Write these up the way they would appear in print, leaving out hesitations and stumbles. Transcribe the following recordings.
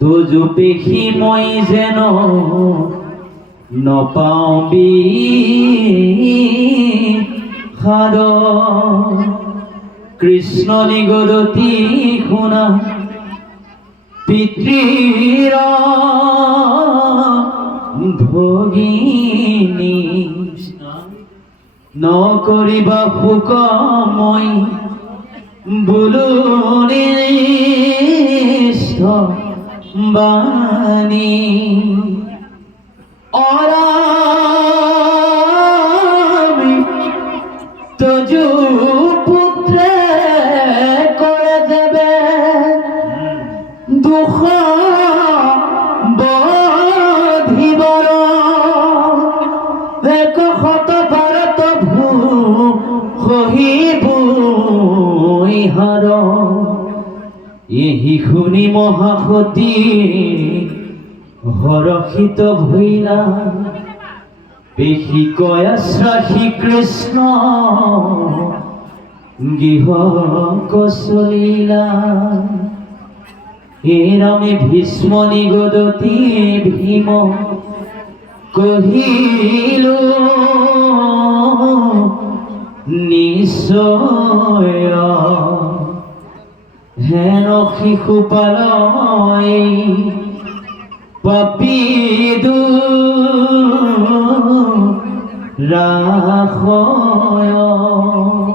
তোজো পেখি মই যেন নপাওঁ বিষাদ কৃষ্ণ নিগদতি শুনা পিতৃৰ ভগিনী নকৰিবা শোক মই বোলো নিষ্ঠ বাণী অৰামি তজু পুত্ৰে কৰে দেবে দুখ বধিবৰ এক শত ভাৰত ভূ সহিব ইহাৰ এহি শুনি মহাসতী হৰষিত ভৈলা পেশী কয়া শ্ৰীকৃষ্ণ গৃহ কচলীলা হে ৰামে ভীষ্ম নিগদতি ভীম কহিলো নিশ্চয় হেন শিশুপালয় পাপী দুৰাশয়।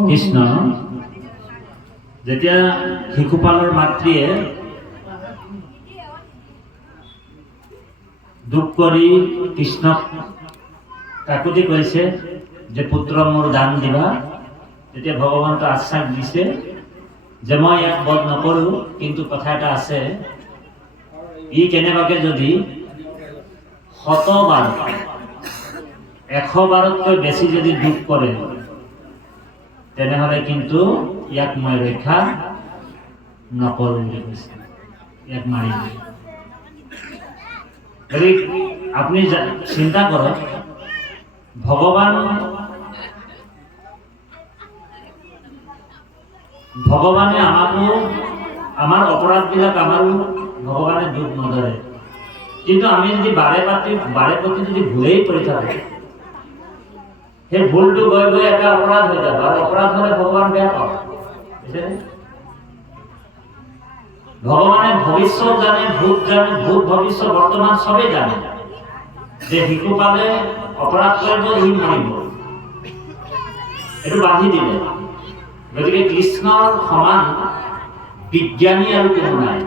কৃষ্ণ যেতিয়া শিশুপালৰ মাতৃয়ে দুখ কৰি কৃষ্ণক কাকুতি কৰিছে যে পুত্ৰ মোৰ দান দিবা, তেতিয়া ভগৱানটো আশ্বাস দিছে যে মই ইয়াক বধ নকৰোঁ, কিন্তু কথা এটা আছে, ই কেনেবাকে যদি 100 বাৰ 100 বাৰতকৈ বেছি যদি দুখ কৰে তেনেহ'লে কিন্তু ইয়াক মই ৰক্ষা নকৰোঁ বুলি কৈছে, ইয়াক মাৰিম। আপনি চিন্তা কৰক, ভগৱানে আমাকো আমাৰ অপৰাধবিলাক আমাৰো ভগৱানে দুখ নধৰে, কিন্তু আমি যদি বাৰে প্ৰতি যদি ভুলেই কৰি থাকোঁ, সেই ভুলটো গৈ গৈ এটা অপৰাধ হৈ যাব, আৰু অপৰাধ হ'লে ভগৱান বেয়া পায়। ভগৱানে ভৱিষ্যত জানে, ভূত ভৱিষ্যত বৰ্তমান সবেই জানে যে শিশুপালে অপৰাধ কৰিব, ই মৰিব, এইটো বান্ধি দিলে। গতিকে কৃষ্ণৰ সমান বিজ্ঞানী আৰু কোনো নাই।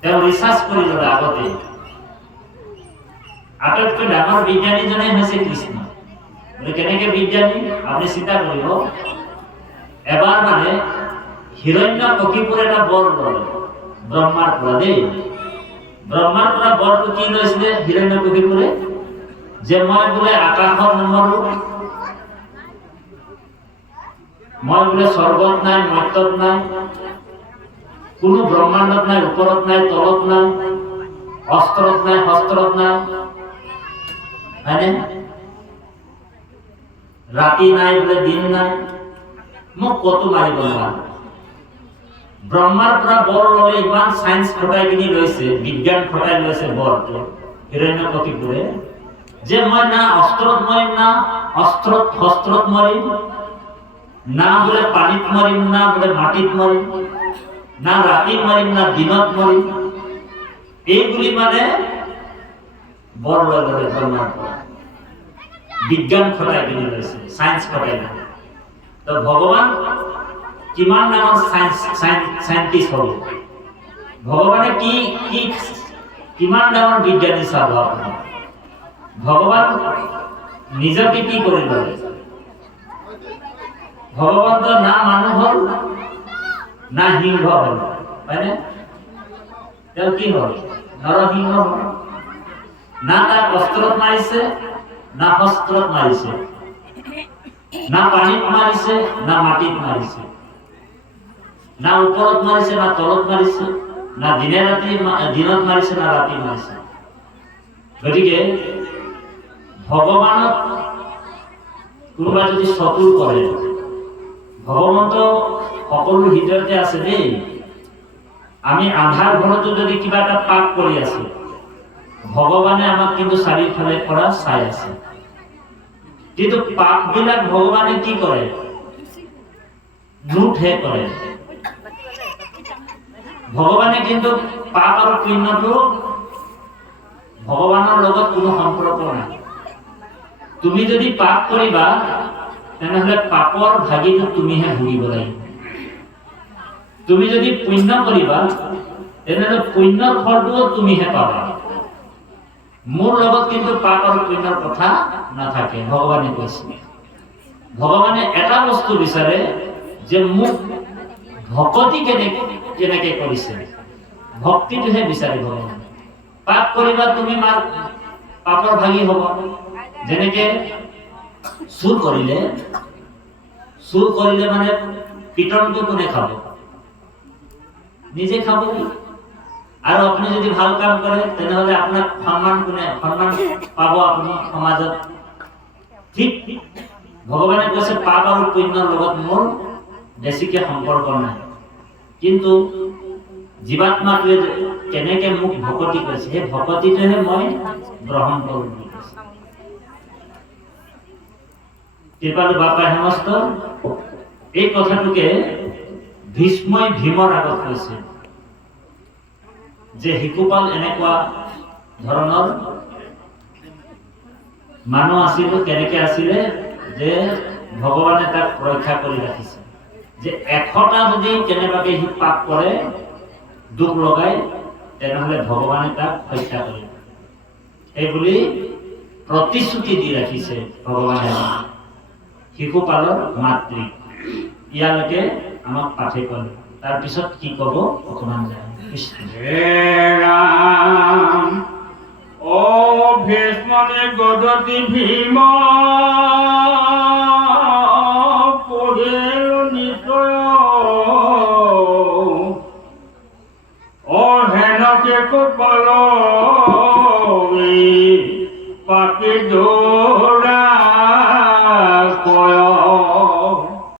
তেওঁ ৰিচাৰ্চ কৰি ল'লে আগতে, আটাইতকৈ ডাঙৰ বিজ্ঞানীজনে হৈছে কৃষ্ণ। কেনেকে বিজ্ঞানী আপুনি চিন্তা কৰিব, এবাৰ মানে হিৰণ্যকশিপুৰ এটা বৰ ল'লে ব্ৰহ্মাৰ পৰা দেই। ব্ৰহ্মাৰ পৰা বৰটো কি লৈছিলে হিৰণ্যকশিপুৰে, যে মই বোলে আকাশত নমৰো, মই বোলে স্বৰ্গত নাই, মৰ্ত্যত নাই, কোনো ব্ৰহ্মাণ্ডত নাই, ওপৰত নাই, তলত নাই, অস্ত্ৰত নাই, শস্ত্ৰত নাই, হয়নে? ৰাতি নাই বোলে, দিন নাই, মোক কতো মাৰিব নোৱাৰে। ব্ৰহ্মাৰ পৰা বৰ ল'লে, ইমান চায়েন্স খটাই কিনি লৈছে, বিজ্ঞান খটাই লৈছে বৰটো হিৰণ্যকশিপুৰে, যে মই না অস্ত্ৰত মৰিম, না শস্ত্ৰত মৰিম, না বোলে পানীত মৰিম, না বোলে মাটিত মৰিম, না ৰাতি মৰিম, না দিনত মৰিম, এইবুলি মানে বৰ লৈ ল'লে ব্ৰহ্মাৰ পৰা। বিজ্ঞান খটাই কিনি লৈছে, চায়েন্স খটাই লৈছে। তো ভগৱান কিমান ডাঙৰ সাইন্টিস্ট হ'ব, ভগৱানে কিমান ডাঙৰ বিজ্ঞানী চাব আপুনি। ভগৱান নিজকে কি কৰি ল'লে, ভগৱানটো না মানুহ হ'ল, না সিংহ হ'ল, হয়নে? তেওঁ কি হ'ল, নৰসিংহ হ'ল। না তাক অস্ত্ৰত মাৰিছে, না শস্ত্ৰত মাৰিছে, না পানীত মাৰিছে, না মাটিত মাৰিছে, না ওপৰত মাৰিছে, না তলত মাৰিছে, না দিনত মাৰিছে, না ৰাতি মাৰিছে। গতিকে ভগৱানক কোনোবা যদি চতুৰ কৰে, ভগৱন্ত সকলো হৃদয়তে আছে দেই, আমি আধাৰ ঘৰতো যদি কিবা এটা পাপ কৰি আছো, ভগৱানে আমাক কিন্তু চাৰিওফালে পৰা চাই আছে। কিন্তু পাপ বিলাক ভগৱানে কি কৰে? নুঠে কৰে। ভগৱানে কিন্তু পাপ আৰু পুণ্যটো ভগৱানৰ লগত কোনো সম্পৰ্ক নাই। তুমি যদি পাপ কৰিবা তেনেহলে পাপৰ ভাগিটো তুমিহে ভুগিব লাগিব। তুমি যদি পুণ্য কৰিবা তেনেহলে পুণ্যৰ ফলটোও তুমিহে পাবা। মোৰ লগত কিন্তু পাপ আৰু পুণ্যৰ কথা নাথাকে। ভগৱানে কৈছে, ভগৱানে এটা বস্তু বিচাৰে যে মোক ভক্তি কেনেকে কৰিছে, ভক্তিটোহে বিচাৰে ভগৱানে। পাপ কৰিবা তুমি পাপৰ ভাগি হ'ব। যেনেকে চুৰ কৰিলে মানে পিটনটো কোনে খাব? নিজে খাব। আৰু আপুনি যদি ভাল কাম কৰে তেনেহলে আপোনাক সন্মান পাব আপুনি সমাজত। ঠিক ভগৱানে কৈছে পাপ আৰু পুণ্যৰ লগত মোৰ বেছিকে সম্পৰ্ক নাই, কিন্তু জীৱাত্মাটোৱে কেনেকে মোক ভকতি কৰিছে সেই ভকতিটোহে মই গ্ৰহণ কৰোঁ। কৃপালু বাপা হেমস্ত এই কথাটোকে ভীষ্মই ভীমৰ আগত কৈছে যে শিশুপাল এনেকুৱা ধৰণৰ মানুহ আছিল। কেনেকে আছিলে যে ভগৱানে তাক ৰক্ষা কৰি ৰাখিছে, যে 100টা যদি কেনেবাকে সি পাপ কৰে দুখ লগাই তেনেহলে ভগৱানে তাক হত্যা কৰিব। এইবুলি প্ৰতিশ্ৰুতি দি ৰাখিছে ভগৱানে শিশুপালৰ মাতৃ। ইয়ালৈকে আমাক পাঠে কৰে। তাৰপিছত কি কব অকমান ৰাম ও ভীষ্মনে গদতি ভীম পঢ়িল নিশ্চয় ও হেনকে কপাল পাপি